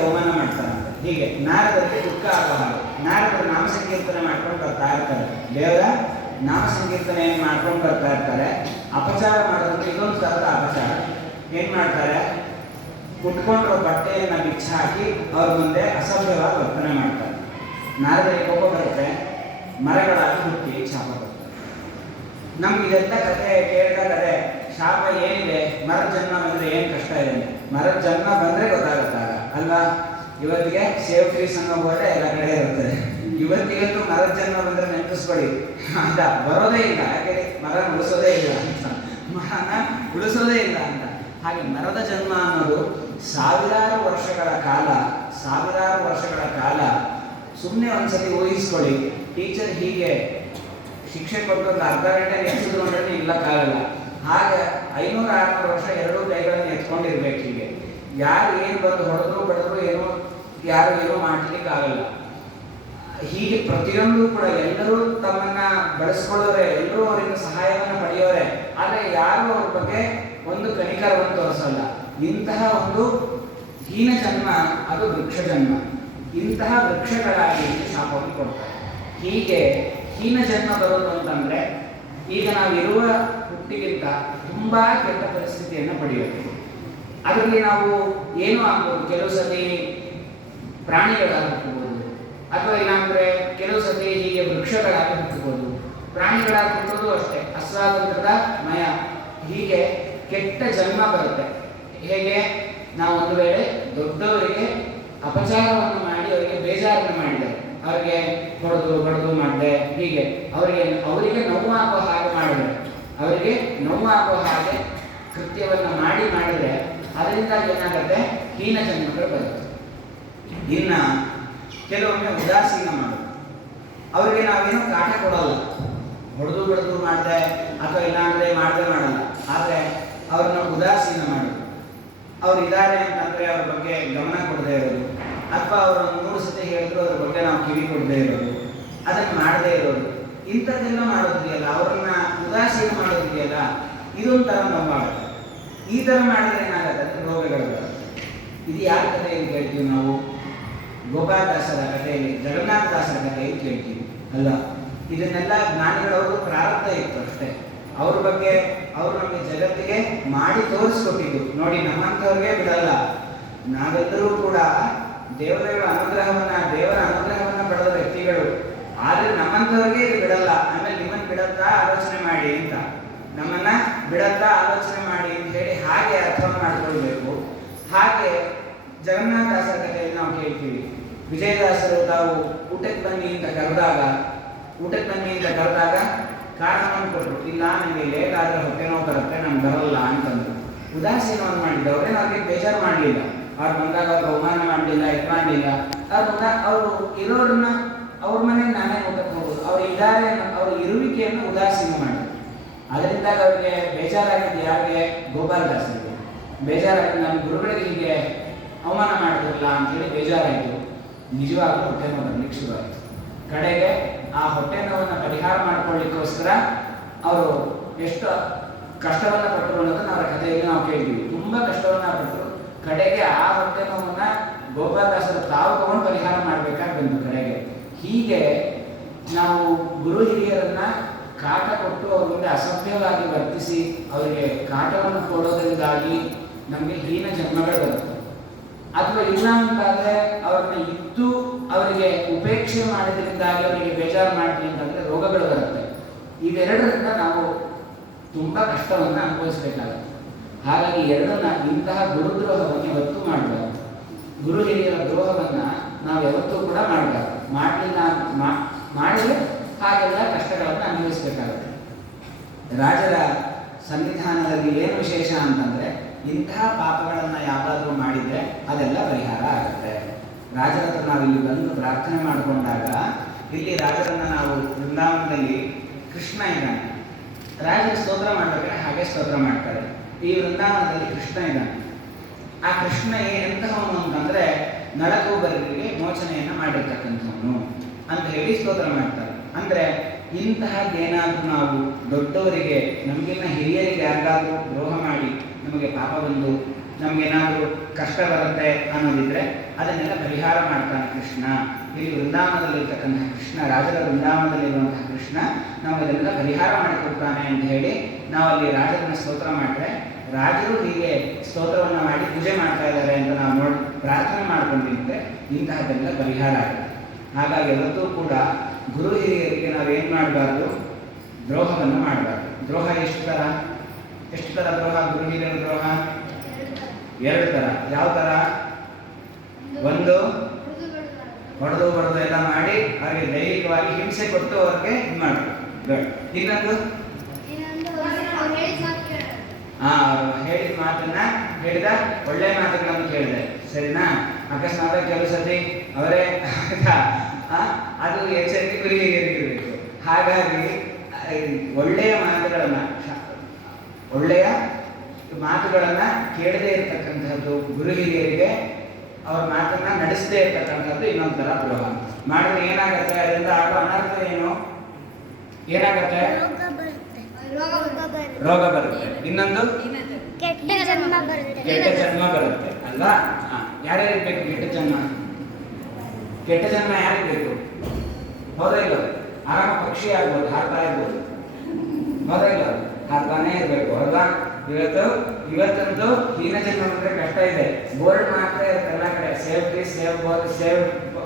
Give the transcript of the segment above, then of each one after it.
ಅವಮಾನ ಮಾಡ್ತಾರೆ. ಹೀಗೆ ನಾರದಕ್ಕೆ ದುಃಖ ಆಗೋ ಹಾಗೆ. ನಾರದರು ನಾಮ ಸಂಕೀರ್ತನೆ ಮಾಡ್ಕೊಂಡು ಬರ್ತಾ ಇರ್ತಾರೆ. ದೇವರ ನಾಮ ಸಂಕೀರ್ತನೆ ಮಾಡ್ಕೊಂಡು ಬರ್ತಾ ಇರ್ತಾರೆ. ಅಪಚಾರ ಮಾಡೋದಕ್ಕೆ ಥರದ ಅಪಚಾರ. ಏನ್ ಮಾಡ್ತಾರೆ? ಉಟ್ಕೊಂಡಿರೋ ಬಟ್ಟೆಯನ್ನ ಬಿಚ್ಚಾಕಿ ಅವ್ರ ಮುಂದೆ ಅಸಭ್ಯವಾಗಿ ವರ್ತನೆ ಮಾಡ್ತಾರೆ. ನಾರದರಿಗೆ ಕೋಪ ಬರುತ್ತೆ. ಮರಗಳಾಗಿ ಹುಟ್ಟಿ ಶಾಪ ಬರ್ತಾರೆ ನಮ್ಗೆ ಇದೆಲ್ಲ ಕತೆ ಕೇಳಿದಾಗ ಶಾಪ ಏನಿದೆ? ಮರದ ಜನ್ಮ ಬಂದ್ರೆ ಏನ್ ಕಷ್ಟ ಇದೆ? ಮರ ಮರದ ಜನ್ಮ ಬಂದ್ರೆ ಗೊತ್ತಾಗುತ್ತಾಗ ಅಲ್ವಾ? ಇವತ್ತಿಗೆ ಸೇವ್ ಟ್ರೀಸ್ ಅನ್ನೋ ಎಲ್ಲ ಕಡೆ ಇರುತ್ತೆ. ಇವತ್ತಿಗಂತೂ ಮರದ ಜನ್ಮ ಬಂದ್ರೆ ನೆನಪಿಸ್ಕೊಳ್ಳಿ. ಅಂತ. ಬರೋದೇ ಇಲ್ಲ. ಯಾಕೆ? ಮರ ಉಳಿಸೋದೇ ಇಲ್ಲ ಅಂತ. ಮರನ ಉಳಿಸೋದೇ ಇಲ್ಲ ಅಂತ. ಹಾಗೆ ಮರದ ಜನ್ಮ ಅನ್ನೋದು ಸಾವಿರಾರು ವರ್ಷಗಳ ಕಾಲ, ಸಾವಿರಾರು ವರ್ಷಗಳ ಕಾಲ ಸುಮ್ಮನೆ ಒಂದ್ಸತಿ ಊಹಿಸ್ಕೊಳ್ಳಿ. ಟೀಚರ್ ಹೀಗೆ ಶಿಕ್ಷೆ ಕೊಟ್ಟು ಒಂದು ಅರ್ಧ ಗಂಟೆ ನೆಚ್ಚಿದ್ರು ಅಂದ್ರೆ ಇಲ್ಲಕ್ಕಾಗಲ್ಲ. ಹಾಗೆ ಐನೂರ ಆರ್ನೂರು ವರ್ಷ ಎರಡೂ ಕೈಗಳನ್ನು ಎತ್ಕೊಂಡಿರ್ಬೇಕು ಹೀಗೆ. ಯಾರು ಏನು ಬಂದು ಹೊಡೆದ್ರು ಬಡಿದ್ರು ಏನೋ ಯಾರು ಏನೋ ಮಾಡ್ಲಿಕ್ಕೆ ಆಗಲ್ಲ ಹೀಗೆ ಪ್ರತಿಯೊಂದು ಕೂಡ ಎಲ್ಲರೂ ತಮ್ಮನ್ನ ಬಳಸ್ಕೊಳ್ಳೋರೆ, ಎಲ್ಲರೂ ಅವರಿಂದ ಸಹಾಯವನ್ನು ಪಡೆಯೋರೆ, ಆದರೆ ಯಾರು ಅವ್ರ ಬಗ್ಗೆ ಒಂದು ಕನಿಕರವನ್ನು ತೋರಿಸಲ್ಲ. ಇಂತಹ ಒಂದು ಹೀನ ಜನ್ಮ, ಅದು ವೃಕ್ಷ ಜನ್ಮ. ಇಂತಹ ವೃಕ್ಷಗಳಾಗಿ ಶಾಪವನ್ನು ಕೊಡ್ತಾರೆ. ಹೀಗೆ ಹೀನ ಜನ್ಮ ಬರೋದು ಅಂತಂದ್ರೆ ಈಗ ನಾವಿರುವ ಹುಟ್ಟಿಗಿಂತ ತುಂಬಾ ಕೆಟ್ಟ ಪರಿಸ್ಥಿತಿಯನ್ನು ಪಡೆಯೋದು ಅದರಲ್ಲಿ ನಾವು ಏನು ಆಗ್ಬೋದು? ಕೆಲವು ಸತಿ ಪ್ರಾಣಿಗಳಾಗಿ ಹುಟ್ಟಬಹುದು ಅಥವಾ ಇಲ್ಲಾಂದ್ರೆ ಕೆಲವು ಸತಿ ಹೀಗೆ ವೃಕ್ಷಗಳಾಗಿ ಹುಟ್ಟಬಹುದು ಪ್ರಾಣಿಗಳಾಗಿ ಹುಟ್ಟೋದು ಅಷ್ಟೇ. ಅಸ್ವಾತಂತ್ರ್ಯದ ಮಯ. ಹೀಗೆ ಕೆಟ್ಟ ಜನ್ಮ ಬರುತ್ತೆ. ಹೇಗೆ? ನಾವು ಒಂದು ವೇಳೆ ದೊಡ್ಡವರಿಗೆ ಅಪಚಾರವನ್ನು ಮಾಡಿ ಅವರಿಗೆ ಬೇಜಾರನ್ನು ಮಾಡಿದೆ. ಅವರಿಗೆ ಹೊಡೆದು ಹೊಡೆದು ಮಾಡಿದೆ. ಹೀಗೆ. ಅವರಿಗೆ ಅವರಿಗೆ ನೋವಾಗುವ ಹಾಗೆ ಮಾಡಿದೆ. ಅವರಿಗೆ ನೋವಾಗುವ ಹಾಗೆ ಕೃತ್ಯವನ್ನು ಮಾಡಿ ಮಾಡಿದ್ರೆ ಅದರಿಂದ ಏನಾಗುತ್ತೆ? ಹೀನ ಜನ್ಮಗಳು ಬರುತ್ತೆ. ಇನ್ನ ಕೆಲವೊಮ್ಮೆ ಉದಾಸೀನ ಮಾಡೋದು. ಅವರಿಗೆ ನಾವೇನು ಕಾಟ ಕೊಡಲ್ಲ. ಹೊಡೆದು ಬಡದು ಮಾಡಿದೆ ಅಥವಾ ಇಲ್ಲಾಂದ್ರೆ ಮಾಡದೆ ಮಾಡಲ್ಲ. ಆದರೆ ಅವ್ರನ್ನ ಉದಾಸೀನ ಮಾಡೋದು. ಅವ್ರು ಇದ್ದಾರೆ ಅಂತಂದ್ರೆ ಅವ್ರ ಬಗ್ಗೆ ಗಮನ ಕೊಡದೇ ಇರೋದು. ಅಥವಾ ಅವರು ಮೂರು ಸತಿ ಹೇಳಿದ್ರು ಅವ್ರ ಬಗ್ಗೆ ನಾವು ಕಿವಿ ಕೊಡದೇ ಇರೋದು. ಅದನ್ನು ಮಾಡದೇ ಇರೋದು. ಇಂಥದ್ದೆಲ್ಲ ಮಾಡೋದಿದೆಯಲ್ಲ? ಅವ್ರನ್ನ ಉದಾಸೀನ ಮಾಡೋದಿದೆಯಲ್ಲ? ಇದೊಂಥರ ನೋವಾಗುತ್ತೆ. ಈ ಥರ ಮಾಡಿದ್ರೆ ಇದು ಯಾರ ಕಥೆ ಕೇಳ್ತೀವಿ ನಾವು? ಗೋಪಾಲದಾಸರ ಕಥೆಯಲ್ಲಿ ಜಗನ್ನಾಥದಾಸರ ಕಥೆಯಲ್ಲಿ ಕೇಳ್ತೀವಿ ಅಲ್ಲ, ಇದನ್ನೆಲ್ಲ ಜ್ಞಾನಿಗಳವರು ಪ್ರಾರಂಭ ಇತ್ತು ಅಷ್ಟೇ. ಅವ್ರ ಬಗ್ಗೆ, ಅವರು ನಮಗೆ ಜಗತ್ತಿಗೆ ಮಾಡಿ ತೋರಿಸ್ಕೊಟ್ಟಿದ್ದು. ನೋಡಿ, ನಮ್ಮಂಥವ್ರಿಗೆ ಬಿಡಲ್ಲ. ನಾವೆಲ್ಲರೂ ಕೂಡ ದೇವರುಗಳ ಅನುಗ್ರಹವನ್ನ, ದೇವರ ಅನುಗ್ರಹವನ್ನ ಪಡೆದ ವ್ಯಕ್ತಿಗಳು. ಆದ್ರೆ ನಮ್ಮಂಥವ್ರಿಗೆ ಇದು ಬಿಡಲ್ಲ. ಆಮೇಲೆ ನಿಮ್ಮನ್ನ ಬಿಡತ್ತಾ ಆಲೋಚನೆ ಮಾಡಿ ಅಂತ. ನಮ್ಮನ್ನ ಬಿಡತ್ತಾ ಆಲೋಚನೆ ಮಾಡಿ ಅಂತ ಹೇಳಿ ಹಾಗೆ ಹಾಗೆ ಜಗನ್ನಾಥದಾಸರ ಕಥೆಯಲ್ಲಿ ನಾವು ಕೇಳ್ತೀವಿ. ವಿಜಯದಾಸರು ತಾವು ಊಟಕ್ಕೆ ಬನ್ನಿ ಅಂತ ಕರೆದಾಗ, ಊಟಕ್ಕೆ ಬನ್ನಿ ಅಂತ ಕರೆದಾಗ ಕಾರಣವನ್ನು ಕೊಟ್ಟರು. ಇಲ್ಲ ನನಗೆ ಲೇಟ್ ಆದರೆ ಹೊಟ್ಟೆ ನೋವು ಬರುತ್ತೆ, ನಾನು ಬರಲ್ಲ ಅಂತಂದ್ರು. ಉದಾಸೀನವನ್ನು ಮಾಡಿದ್ದು ಅವರೇ ಅವ್ರಿಗೆ ಬೇಜಾರು ಮಾಡಲಿಲ್ಲ. ಅವ್ರು ಬಂದಾಗ ಅವ್ರು ಅವಮಾನ ಮಾಡಲಿಲ್ಲ, ಇದು ಮಾಡಲಿಲ್ಲ. ಅವ್ರು ಬಂದಾಗ ಅವರು ಇರೋರನ್ನ ಅವ್ರ ಮನೆಗೆ ನಾನೇ ಊಟಕ್ಕೆ ಹೋಗೋದು. ಅವ್ರು ಇದ್ದಾರೆ ಅವ್ರ ಇರುವಿಕೆಯನ್ನು ಉದಾಸೀನ ಮಾಡಿದ್ರು. ಅದರಿಂದಾಗಿ ಅವರಿಗೆ ಬೇಜಾರಾಗಿದ್ದು ಯಾರಿಗೆ? ಗೋಪಾಲದಾಸರಿಗೆ. ಬೇಜಾರಾಗಿ ನಮ್ಮ ಗುರುಗಳಿಗೆ ಹೀಗೆ ಅವಮಾನ ಮಾಡಿದ್ರಲ್ಲ ಅಂತೇಳಿ ಬೇಜಾರಾಯಿತು. ನಿಜವಾಗ್ಲೂ ಹೊಟ್ಟೆ ನೋವು ಬರ್ಲಿಕ್ಕೆ ಶುರುವಾಯಿತು. ಕಡೆಗೆ ಆ ಹೊಟ್ಟೆ ನೋವನ್ನು ಪರಿಹಾರ ಮಾಡ್ಕೊಳ್ಳಿಕ್ಕೋಸ್ಕರ ಅವರು ಎಷ್ಟು ಕಷ್ಟವನ್ನು ಪಟ್ಟರು ಅನ್ನೋದನ್ನ ಅವರ ಕಥೆಯಲ್ಲಿ ನಾವು ಕೇಳ್ತೀವಿ. ತುಂಬಾ ಕಷ್ಟವನ್ನ ಪಟ್ಟರು ಕಡೆಗೆ ಆ ಹೊಟ್ಟೆ ನೋವನ್ನ ಗೋಪಾಲದಾಸರು ತಾವು ತಗೊಂಡು ಪರಿಹಾರ ಮಾಡಬೇಕಾಗಿ ಕಡೆಗೆ. ಹೀಗೆ ನಾವು ಗುರು ಹಿರಿಯರನ್ನ ಕಾಟ ಕೊಟ್ಟು ಅವರಿಂದ ಅಸಭ್ಯವಾಗಿ ವರ್ತಿಸಿ ಅವರಿಗೆ ಕಾಟವನ್ನು ಕೊಡೋದ್ರಿಂದಾಗಿ ನಮಗೆ ಹೀನ ಜನ್ಮಗಳು ಬರುತ್ತೆ. ಅಥವಾ ಇಲ್ಲ ಅಂತಾದ್ರೆ ಅವ್ರನ್ನ ಇದ್ದು ಅವರಿಗೆ ಉಪೇಕ್ಷೆ ಮಾಡಿದ್ರಿಂದಾಗಿ ಅವರಿಗೆ ಬೇಜಾರು ಮಾಡಿದ್ವಿ ಅಂತಂದ್ರೆ ರೋಗಗಳು ಬರುತ್ತೆ. ಇವೆರಡರಿಂದ ನಾವು ತುಂಬಾ ಕಷ್ಟವನ್ನ ಅನುಭವಿಸಬೇಕಾಗುತ್ತೆ. ಹಾಗಾಗಿ ಎರಡನ್ನ ಇಂತಹ ಗುರುದ್ರೋಹವನ್ನು ಯಾವತ್ತೂ ಮಾಡಬಾರ್ದು. ಗುರು ಹಿರಿಯರ ದ್ರೋಹವನ್ನ ನಾವು ಯಾವತ್ತೂ ಕೂಡ ಮಾಡಬಾರ್ದು. ಮಾಡಲಿಲ್ಲ ಮಾಡಿದ್ರೆ ಹಾಗೆಲ್ಲ ಕಷ್ಟಗಳನ್ನು ಅನುಭವಿಸಬೇಕಾಗುತ್ತೆ. ರಾಜರ ಸನ್ನಿಧಾನದಲ್ಲಿ ಏನು ವಿಶೇಷ ಅಂತಂದ್ರೆ ಇಂತಹ ಪಾಪಗಳನ್ನ ಯಾವಾದರೂ ಮಾಡಿದ್ರೆ ಅದೆಲ್ಲ ಪರಿಹಾರ ಆಗುತ್ತೆ. ರಾಜರ ನಾವು ಇಲ್ಲಿ ಬಂದು ಪ್ರಾರ್ಥನೆ ಮಾಡಿಕೊಂಡಾಗ ಇಲ್ಲಿ ರಾಜರನ್ನ ನಾವು ವೃಂದಾವನದಲ್ಲಿ ಕೃಷ್ಣ ಇದ್ದಾನೆ. ರಾಜ ಸ್ತೋತ್ರ ಮಾಡ್ಬೇಕಾದ್ರೆ ಹಾಗೆ ಸ್ತೋತ್ರ ಮಾಡ್ತಾರೆ. ಈ ವೃಂದಾವನದಲ್ಲಿ ಕೃಷ್ಣ ಇದ್ದಾನೆ. ಆ ಕೃಷ್ಣ ಎಂತಹವನು ಅಂತಂದ್ರೆ ನಳಕೋಬರಿಗೆ ಮೋಚನೆಯನ್ನ ಮಾಡಿರ್ತಕ್ಕಂಥವನು ಅಂತ ಹೇಳಿ ಸ್ತೋತ್ರ ಮಾಡ್ತಾರೆ. ಅಂದ್ರೆ ಇಂತಹದ್ದೇನಾದ್ರೂ ನಾವು ದೊಡ್ಡವರಿಗೆ, ನಮಗಿನ್ನ ಹಿರಿಯರಿಗೆ ಯಾರಿಗಾದರೂ ದ್ರೋಹ ಮಾಡಿ ನಮಗೆ ಪಾಪ ಬಂದು ನಮಗೇನಾದರೂ ಕಷ್ಟ ಬರುತ್ತೆ ಅನ್ನೋದಿದ್ರೆ ಅದನ್ನೆಲ್ಲ ಪರಿಹಾರ ಮಾಡ್ತಾನೆ ಕೃಷ್ಣ. ಇಲ್ಲಿ ವೃಂದಾವನದಲ್ಲಿರ್ತಕ್ಕಂತಹ ಕೃಷ್ಣ, ರಾಜರ ವೃಂದಾವನದಲ್ಲಿರುವಂತಹ ಕೃಷ್ಣ ನಾವು ಅದನ್ನೆಲ್ಲ ಪರಿಹಾರ ಮಾಡಿಕೊಡ್ತಾನೆ ಅಂತ ಹೇಳಿ ನಾವು ಅಲ್ಲಿ ರಾಜರನ್ನ ಸ್ತೋತ್ರ ಮಾಡಿದ್ರೆ ರಾಜರು ಹೀಗೆ ಸ್ತೋತ್ರವನ್ನು ಮಾಡಿ ಪೂಜೆ ಮಾಡ್ತಾ ಇದ್ದಾರೆ ಅಂತ ನಾವು ನೋಡಿ, ಪ್ರಾರ್ಥನೆ ಮಾಡ್ಕೊಂಡಿದ್ರೆ ಇಂತಹದ್ದೆಲ್ಲ ಪರಿಹಾರ ಆಗುತ್ತೆ. ಹಾಗಾಗಿ ಯಾವತ್ತೂ ಕೂಡ ಗುರು ಹಿರಿಯರಿಗೆ ನಾವೇನು ಮಾಡಬಾರ್ದು? ದ್ರೋಹವನ್ನು ಮಾಡಬಾರ್ದು. ದ್ರೋಹ ಎಷ್ಟು ಥರ ಎಷ್ಟು ಥರ ದ್ರೋಹ? ಗುರು ಹಿರಿಯರ ದ್ರೋಹ? ಎರಡು ಥರ ಯಾವ ಥರ ಒಂದು ಹೊಡೆದು ಬಡದು ಎಲ್ಲ ಮಾಡಿ ಅವರಿಗೆ ದೈಹಿಕವಾಗಿ ಹಿಂಸೆ ಕೊಟ್ಟು ಅವ್ರಿಗೆ ಇದು ಮಾಡಬೇಕು. ಇನ್ನೊಂದು? ಆ ಹೇಳಿದ ಮಾತನ್ನ ಹೇಳಿದ ಒಳ್ಳೆ ಮಾತುಗಳನ್ನು ಕೇಳಿದೆ. ಸರಿನಾ? ಅಕಸ್ಮಾತ್ ಕೆಲವು ಸತಿ ಅವರೇ ಅದು ಎಚ್ಚರಿಕೆ ಗುರಿ ಇರಬೇಕು? ಹಾಗಾಗಿ ಒಳ್ಳೆಯ ಮಾತುಗಳನ್ನ ಒಳ್ಳೆಯ ಮಾತುಗಳನ್ನ ಕೇಳದೇ ಇರತಕ್ಕಂಥದ್ದು ಗುರು ಹಿರಿಯರಿಗೆ ಅವ್ರ ಮಾತನ್ನ ನಡೆಸದೇ ಇರ್ತಕ್ಕಂಥದ್ದು ಇನ್ನೊಂಥರ ದ್ರೋಹ. ಮಾಡಿದ್ರೆ ಏನಾಗತ್ತೆ? ಅದರಿಂದ ಆಗೋ ಅನರ್ಥ ಏನು? ಏನಾಗತ್ತೆ? ರೋಗ ಬರುತ್ತೆ. ಇನ್ನೊಂದು? ಕೆಟ್ಟ ಜನ್ಮ ಬರುತ್ತೆ. ಕೆಟ್ಟ ಜನ್ಮ ಬರುತ್ತೆ ಅಲ್ವಾ? ಹಾ. ಯಾರ್ಯಾರಿಗೆ ಬೇಕು ಕೆಟ್ಟ ಜನ್ಮ? ಕೆಟ್ಟ ಜನ್ಮ ಯಾರಿಗೆ ಬೇಕು? ಹೌದಾ ಇಲ್ಲ ಆರಾಮ ಪಕ್ಷಿ ಆಗ್ಬೋದು ಹಾರ್ತಾ ಇರ್ಬೋದು ಹೌದಾ ಇಲ್ಲ ಹಾರ್ತಾನೆ ಇರಬೇಕು ಅಲ್ಲ ಇವತ್ತು ಇವತ್ತಂತೂ ಹೀನ ಜನ್ಮ ಅಂದ್ರೆ ಕಷ್ಟ ಇದೆ. ಬೋರ್ಡ್ ಮಾತ್ರ ಇರುತ್ತೆ ಎಲ್ಲ ಕಡೆ. Save tree save safe save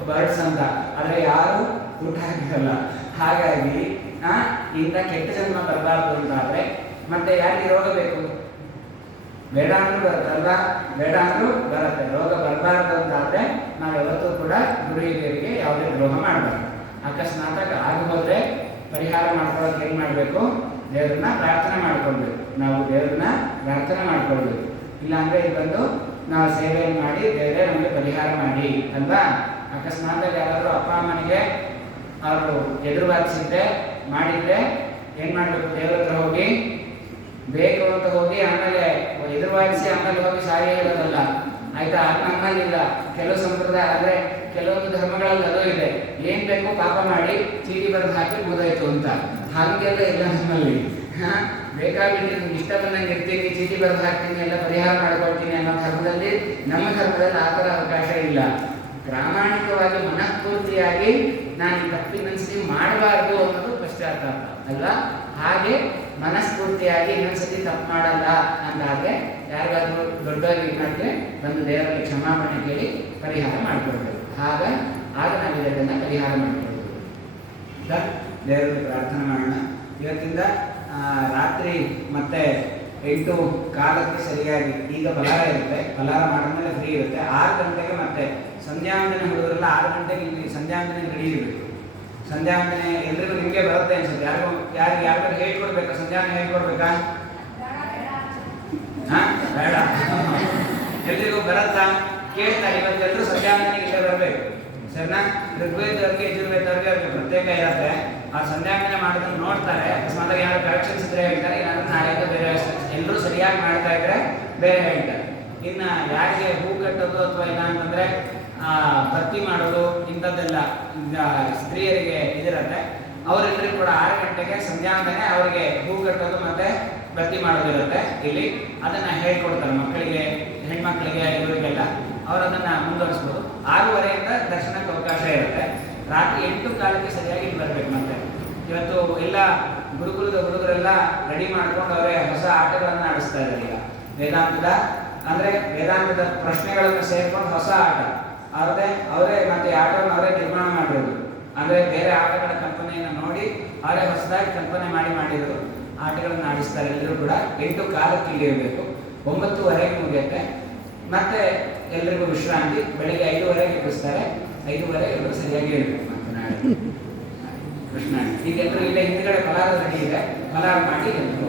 birds ಅಂತ. ಆದ್ರೆ ಯಾರು ಊಟ ಹಾಕಿರಲ್ಲ. ಹಾಗಾಗಿ ಆ ಇಂಥ ಕೆಟ್ಟ ಜನ್ಮ ಬರಬಾರ್ದು ಅಂತಾದ್ರೆ ಮತ್ತೆ ಯಾರಿಗೆ ರೋಗ ಬೇಕು? ಬೇಡ ಅಂದ್ರೂ ಬರುತ್ತೆ ಬೇಡ ಅಂದ್ರೂ ಬರುತ್ತೆ. ರೋಗ ಬರಬಾರ್ದು ಅಂತಾದ್ರೆ ನಾವು ಯಾವತ್ತೂ ಕೂಡ ಗುರು ಯಾವುದೇ ದ್ರೋಹ ಮಾಡಬಾರ್ದು. ಅಕಸ್ಮಾತ್ ಆಗಬೋದ್ರೆ ಪರಿಹಾರ ಮಾಡ್ಕೊಳ್ಳೋಕೆ ಏನು ಮಾಡಬೇಕು? ದೇವ್ರನ್ನ ಪ್ರಾರ್ಥನೆ ಮಾಡ್ಕೊಳ್ಬೇಕು. ನಾವು ದೇವ್ರನ್ನ ಪ್ರಾರ್ಥನೆ ಮಾಡ್ಕೊಳ್ಬೇಕು. ಇಲ್ಲಾಂದ್ರೆ ಇಲ್ಲಿ ಬಂದು ನಾವು ಸೇವೆಯನ್ನು ಮಾಡಿ ದೇವರೇ ನಮಗೆ ಪರಿಹಾರ ಮಾಡಿ, ಅಲ್ವಾ? ಅಕಸ್ಮಾತ್ ಯಾರಾದರೂ ಅಪ್ಪ ಅಮ್ಮನಿಗೆ ಅವರು ಎದುರು ಬಾರಿಸಿದ್ರೆ ಮಾಡಿದ್ರೆ ಏನು ಮಾಡಬೇಕು? ದೇವ್ರ ಹತ್ರ ಹೋಗಿ ಬೇಕು ಅಂತ ಹೋಗಿ ಆಮೇಲೆ ಎದುರುವಾಯಿಸಿ ಆಮೇಲೆ ಹೋಗಿ ಸಾರಿ ಹೇಳೋದಲ್ಲ. ಆಯ್ತಾ? ನಮ್ಮಲ್ಲಿಲ್ಲ ಕೆಲವು ಸಂಪ್ರದಾಯ ಆದರೆ ಕೆಲವೊಂದು ಧರ್ಮಗಳಲ್ಲಿ ಅದು ಇದೆ. ಏನ್ ಬೇಕು ಪಾಪ ಮಾಡಿ ಚೀಟಿ ಬರೆದು ಹಾಕಿ ಮುಗಿದಾಯ್ತು ಅಂತ. ಹಾಗೆಲ್ಲ ಇಲ್ಲ ನಮ್ಮಲ್ಲಿ. ಹಾ? ಬೇಕಾಬಿಟ್ಟು ನಿಮ್ಗೆ ಇಷ್ಟ ಬಂದಂಗೆ ಇರ್ತೀನಿ, ಚೀಟಿ ಬರೆದು ಹಾಕ್ತೀನಿ, ಎಲ್ಲ ಪರಿಹಾರ ಮಾಡ್ಕೊಳ್ತೀನಿ ಅನ್ನೋ ಧರ್ಮದಲ್ಲಿ ನಮ್ಮ ಧರ್ಮದಲ್ಲಿ ಆ ಥರ ಅವಕಾಶ ಇಲ್ಲ. ಪ್ರಾಮಾಣಿಕವಾಗಿ ಮನಃಪೂರ್ತಿಯಾಗಿ ನಾನು ಈ ತಪ್ಪಿನನ್ಸಿ ಮಾಡಬಾರ್ದು ಅನ್ನೋದು ಪಶ್ಚಾತ್ತಾಪ. ಅಲ್ವಾ? ಹಾಗೆ ಮನಸ್ಫೂರ್ತಿಯಾಗಿ ಇನ್ನೊಂದ್ಸತಿ ತಪ್ಪು ಮಾಡಲ್ಲ ಅಂದಾಗೆ ಯಾರಿಗಾದ್ರೂ ದೊಡ್ಡವಾಗಿ ಮಾಡಿದ್ರೆ ಬಂದು ದೇವರಲ್ಲಿ ಕ್ಷಮಾಪಣೆ ಕೇಳಿ ಪರಿಹಾರ ಮಾಡ್ಕೊಳ್ಬೇಕು ಆಗ ಆಗ ನಾವು ಇದನ್ನ ಪರಿಹಾರ ಮಾಡಿಕೊಳ್ಬೇಕು ಈಗ ದೇವರಲ್ಲಿ ಪ್ರಾರ್ಥನೆ ಮಾಡೋಣ. ಇವತ್ತಿಂದ ರಾತ್ರಿ ಮತ್ತೆ ಎಂಟು ಕಾಲಕ್ಕೆ ಸರಿಯಾಗಿ, ಈಗ ಬಲಾರ ಇರುತ್ತೆ. ಬಲಾರ ಮಾಡಿದ್ಮೇಲೆ ಫ್ರೀ ಇರುತ್ತೆ. ಆರು ಗಂಟೆಗೆ ಮತ್ತೆ ಸಂಧ್ಯಾವಂದನೆ ಹುಡುಗರೆಲ್ಲ ಆರು ಗಂಟೆಗೆ ಇಲ್ಲಿ ಸಂಧ್ಯಾವಂದನೆ ರೆಡಿ ಸಂಧ್ಯಾವಂದನೆ ಎಲ್ರಿಗೂ ನಿಮಗೆ ಬರುತ್ತೆ ಅನ್ಸುತ್ತೆ. ಯಾರಿಗೂ ಯಾರು ಯಾರಿಗಾರು ಹೇಳ್ಕೊಡ್ಬೇಕಾ ಸಂಧ್ಯಾವಂದನೆ ಹೇಳ್ಕೊಡ್ಬೇಕಾ ಹಾ? ಬೇಡ. ಎಲ್ರಿಗೂ ಬರತ್ತಾ? ಕೇಳ್ತಾರೆ ಇವತ್ತೆಲ್ಲರೂ ಸಂಧ್ಯಾವಂದನೆಗೆ ಇಷ್ಟ ಬರಬೇಕು. ಸರಿನಾ? ಋಗ್ವೇದವ್ರಿಗೆ, ಯಜುರ್ವೇದವ್ರಿಗೆ ಅವ್ರಿಗೆ ಪ್ರತ್ಯೇಕ ಇರುತ್ತೆ. ಆ ಸಂಧ್ಯಾವಂದನೆ ಮಾಡಿದ್ರೆ ನೋಡ್ತಾರೆ. ಅಕಸ್ಮಾತ್ ಯಾರು ಕರೆಕ್ಷನ್ಸ್ ಇದ್ರೆ ಹೇಳ್ತಾರೆ. ಏನಾದ್ರು ನಾಳೆಯಿಂದ ಬೇರೆ ಎಲ್ಲರೂ ಸರಿಯಾಗಿ ಮಾಡ್ತಾ ಇದ್ರೆ ಬೇರೆ ಹೇಳ್ತಾರೆ. ಇನ್ನು ಯಾರಿಗೆ ಹೂ ಕಟ್ಟೋದು ಅಥವಾ ಇಲ್ಲ ಭಕ್ತಿ ಮಾಡೋದು ಇಂಥದ್ದೆಲ್ಲ ಸ್ತ್ರೀಯರಿಗೆ ಇದಿರತ್ತೆ. ಅವರೆಲ್ಲರಿಗೂ ಕೂಡ ಆರು ಗಂಟೆಗೆ ಸಂಧ್ಯಾವಂದನೆ ಅವರಿಗೆ ಹೂ ಕಟ್ಟೋದು ಮತ್ತೆ ಭರ್ತಿ ಮಾಡೋದಿರುತ್ತೆ ಇಲ್ಲಿ. ಅದನ್ನ ಹೇಳ್ಕೊಡ್ತಾರೆ ಮಕ್ಕಳಿಗೆ, ಹೆಣ್ಮಕ್ಳಿಗೆ, ಇವರಿಗೆಲ್ಲ. ಅವ್ರು ಅದನ್ನ ಮುಂದುವರಿಸ್ಬೋದು. ಆರೂವರೆಯಿಂದ ದರ್ಶನಕ್ಕೆ ಅವಕಾಶ ಇರುತ್ತೆ. ರಾತ್ರಿ ಎಂಟು ಕಾಲಕ್ಕೆ ಸರಿಯಾಗಿ ಬರ್ಬೇಕು ಮತ್ತೆ. ಇವತ್ತು ಎಲ್ಲ ಗುರುಕುಲದ ಹುಡುಗರೆಲ್ಲ ರೆಡಿ ಮಾಡ್ಕೊಂಡು ಅವರೇ ಹೊಸ ಆಟಗಳನ್ನು ಆಡಿಸ್ತಾ ಇದ್ದಾರೆ ಈಗ. ವೇದಾಂತದ, ಅಂದ್ರೆ ವೇದಾಂತದ ಪ್ರಶ್ನೆಗಳನ್ನು ಸೇರ್ಕೊಂಡು ಹೊಸ ಆಟ. ಅವರದೇ, ಅವರೇ ಮತ್ತೆ ಆಟೋನ ಅವರೇ ನಿರ್ಮಾಣ ಮಾಡಿರೋದು. ಅಂದ್ರೆ ಬೇರೆ ಆಟಗಳ ಕಲ್ಪನೆಯನ್ನು ನೋಡಿ ಅವರೇ ಹೊಸದಾಗಿ ಕಲ್ಪನೆ ಮಾಡಿ ಮಾಡಿದ್ರು ಆಟಗಳನ್ನು ಆಡಿಸ್ತಾರೆ ಎಲ್ಲರೂ ಕೂಡ ಎಂಟು ಕಾಲಕ್ಕೆ ಇರಬೇಕು ಒಂಬತ್ತುವರೆಗೆ ಮುಗಿಯುತ್ತೆ. ಮತ್ತೆ ಎಲ್ರಿಗೂ ವಿಶ್ರಾಂತಿ. ಬೆಳಿಗ್ಗೆ ಐದುವರೆಗೆ ಎಬ್ಬಿಸ್ತಾರೆ. ಐದುವರೆ ಎಲ್ಲರೂ ಸರಿಯಾಗಿ ಹೇಳಬೇಕು ಮತ್ತೆ ನಾಳೆ ಕೃಷ್ಣ ಈಗ ಎಲ್ಲರೂ ಇಲ್ಲೇ ಹಿಂದ್ಗಡೆ ಫಲಾರ ರೆಡಿ ಇದೆ. ಫಲಾರ ಮಾಡಿ ಎಲ್ಲರೂ